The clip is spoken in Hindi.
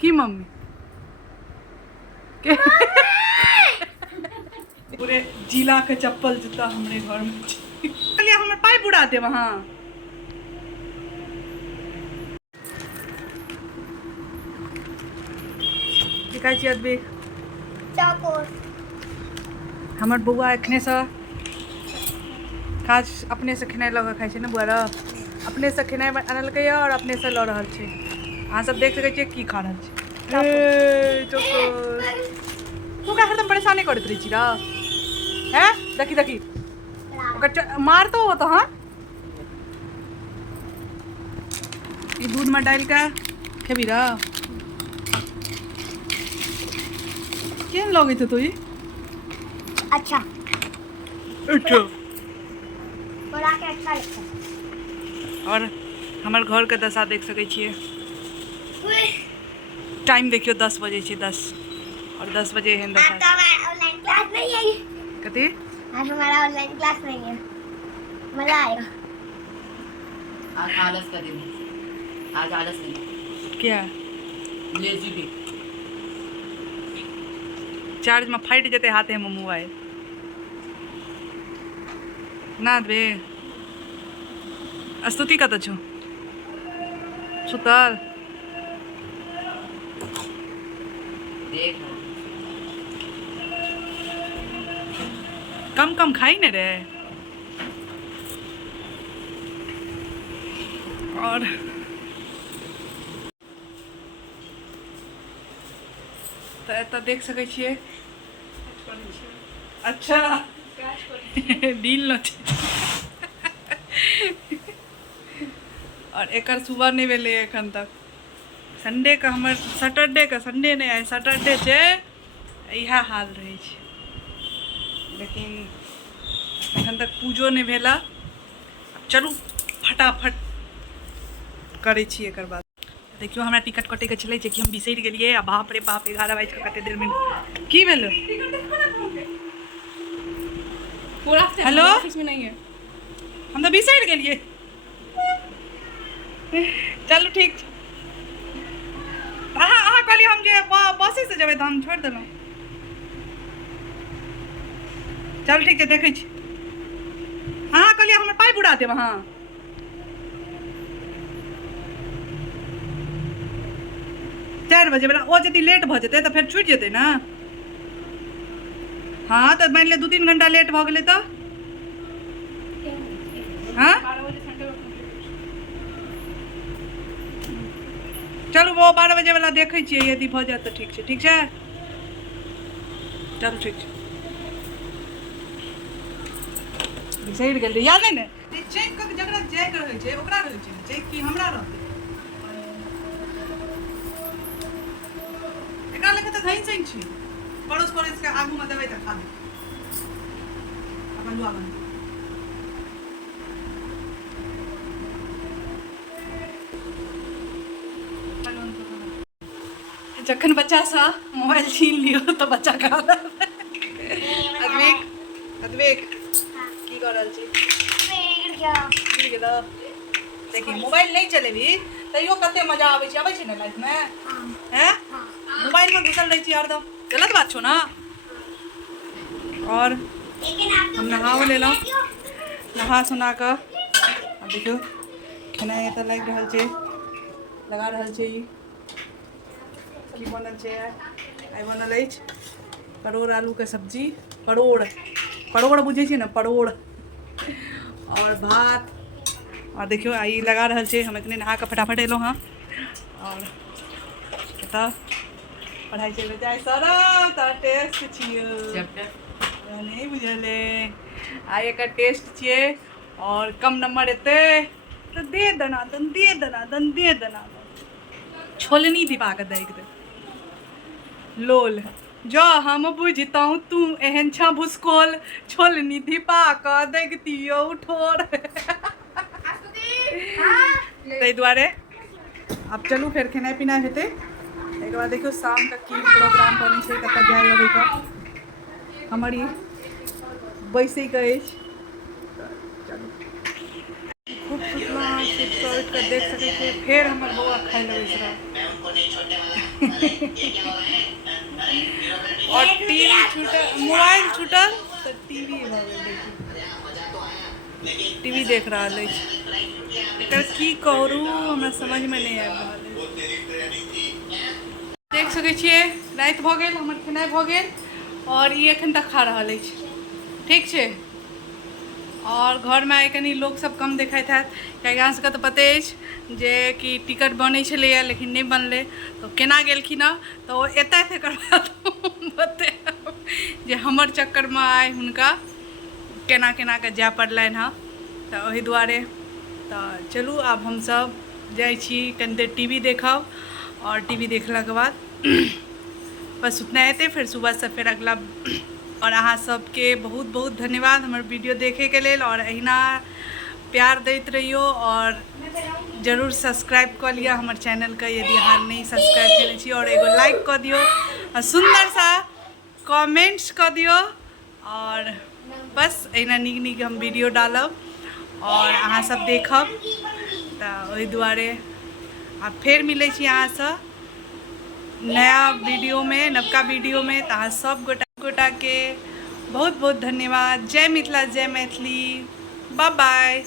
की मम्मी के पूरे जिला के चप्पल जूता हमरे घर में चलिए हमर पाइप उड़ा दे वहाँ। दिखाई छी अदबी हमर बउआ एखने से काज अपने से खेनाइ लऽ कऽ खाइ छै ने बुआ अपने से खेनाइ आनलकै और अपने से लऽ रहल छै। अहाँ सब देख सकै छियै की खा रहल छै। तू का हरदम परेशानी करैत रहै छी हैं देखी देखी ओकर मारतो हो तो हाँ ई दूध में डाल के खेबी केहन लगै तो ई अच्छा अच्छा बोला के अच्छा लगता है। और हमार घर के दशा देख सकै छियै। टाइम देखियो 10 बजे छे 10 और 10 बजे एहन दशा आज तो हमारा ऑनलाइन क्लास नहीं है। कथी आज हमारा ऑनलाइन क्लास नहीं है, मजा आएगा। आज आलस का दिन है, आज आलस नहीं क्या लेजी डे। चार्ज में फाइट जते हाथे में मोबाइल ना बे। स्तुति कत छो सुतल देख कम कम खाई न रे। और तो एतऽ देख सकै छियै। अच्छा डील न छै और एकर सुबह नहीं भेलै एखन तक। संडे का हमर सैटरडे का संडे नहीं आए सैटरडे छै इएह हाल रहे छै। लेकिन एखन तक पूजो नहीं भेला। चलू फटाफट करै छी एकर बाद। देखियो हमरा टिकट कटे के छलै जे कि हम बिसरि गेलियै आ बाप रे बाप 11 बजे के कते देर में की भेलो। हेलो ऑफिस में नहीं है हम तो बिसरि गेलियै। चलू ठीक छै अहाँ कहलियै हम जे बसे से जेबै तऽ हम छोड़ि देलहुँ। चलू ठीक छै देखै छी। अहाँ कहलियै हमर पाइप उड़ा देब अहाँ। चारि बजे वाला ओ यदि लेट भऽ जेतै तऽ फेर छूटि जेतै ने। हाँ तऽ मानि लिअ 2-3 घंटा लेट भऽ गेलै तऽ हाँ चलू वो 12 बजे वाला देखै छियै यदि भऽ जायत तऽ ठीक छै। ठीक छै चलू ठीक छै। बिसरि गेल याद नहि ने चेक कऽ जकरा चेक रहै छै ओकरा रहै छै चेक कि हमरा रहतै। एकरा लेके तऽ धैन सैन छी पड़ोस के आगू में देबै तऽ खा ले अपन दुआ बन। जखन बच्चा सा मोबाइल छीन लियो तो बच्चा खा अद्विक अद्विक की कर रहल छी गिर गेलो। देखी मोबाइल नहीं चलेबी तैयो कते मजा आबै छै ने लाइफ में हैं। मोबाइल में घुसल रही छी हरदम गलत बात छो ना। और हम नहाओ लेलहुँ नहा सुना कऽ अब देखियो खेनाइ एतऽ लागि रहल छै लगा रहल छै। ई की बनल छै आइ बनल अछि परोड़ आलू के सब्जी परोड़ बुझे छी ने परोड़ और भात। और देखियो आई लगा रहल छै। हम एखने नहा कऽ फटाफट एलहुँ हँ और एतऽ पढ़ाई चल रही है। सरम तऽ टेस्ट छियै नहीं बुझले आई एक टेस्ट छियै और कम नंबर एते तो दे दनादन दे दनादन दे दनादन छोलनी दिबा के दैक दे लोल जो हम बुझताऊ तू एहन छा भुसकोल छोलनी दिबा के दैगतियो उठोर। ताहि दुआरे अब चलू फेर खेनाइ पिनाइ हेतै एक बाद देखियो शाम तक की प्रोग्राम बनै छै कतऽ जाय अबै के हमर ई बैसै के अछि। चलू खूब सुतलहुँ सुति कऽ उठि कऽ देख सकै छियै फेर हमर बौआ खाय लए बैस रहल। और टीवी छूटल, मोबाइल छूटल तो टीवी भऽ गेल। देखिए टीवी देख रहा है। एकर की करू हमरा समझ में नहीं आबि रहल है। देख सकै छियै राति भऽ गेल, हमर खेनाइ भऽ गेल और ई एखन तक खा रहल अछि। ठीक छै। और घर में आइ कनि लोग सब कम देखाइत हैत, कियाकि अहाँ सबके तऽ पते अछि जे कि टिकट बनै छलैए लेकिन नहीं बनलै। तो केना गेलखिन हँ तो एतै तकर बाद बतायब जे हमर चक्कर में आइ हुनका केना केना कऽ जाय पड़लनि हँ। तो ओहि दुआरे तो चलू आब हमसब जाइ छी कनि देर टीवी देखब और टीवी देखला के बाद बस उतना हेतै। फिर सुबह से फिर अगला। और अहाँ सबके बहुत बहुत धन्यवाद हमर वीडियो देखे के लेल और अहिना प्यार दैत रहियो और जरूर सब्सक्राइब कर लिया हमर चैनल के यदि अहाँ नहीं सब्सक्राइब केने छी, और एगो लाइक कर दियो और सुंदर सा कमेंट्स कर दियो। और बस अहिना नीक नीक हम वीडियो डालब और अहाँ सब देखब। तो ओहि दुआरे आब फेर मिलै छी अहाँ से नया वीडियो में, नवका वीडियो में। तो अहाँ सब गोटा के बहुत बहुत धन्यवाद। जय मिथिला, जय मैथिली, बाय बाय।